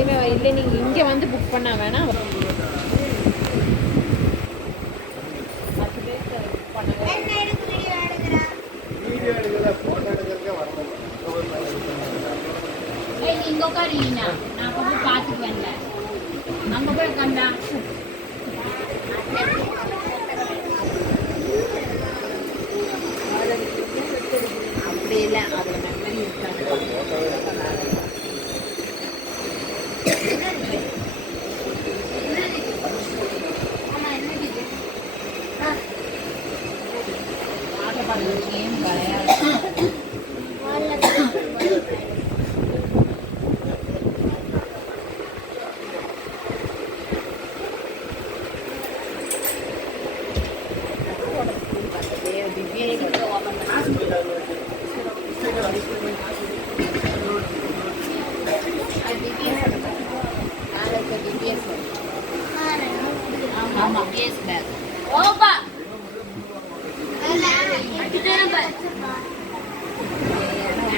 எப்படியுமே இல்லை, நீங்கள் இங்கே வந்து புக் பண்ண வேணாம். 10 பேருக்கு புக் பண்ண இங்கே உட்காருங்கண்ணா, நான் போய் பார்த்துட்டு வந்தேன். அங்கே போய் உட்காந்தா அப்படி இல்லை, அதில் மெமரி இருக்காங்க.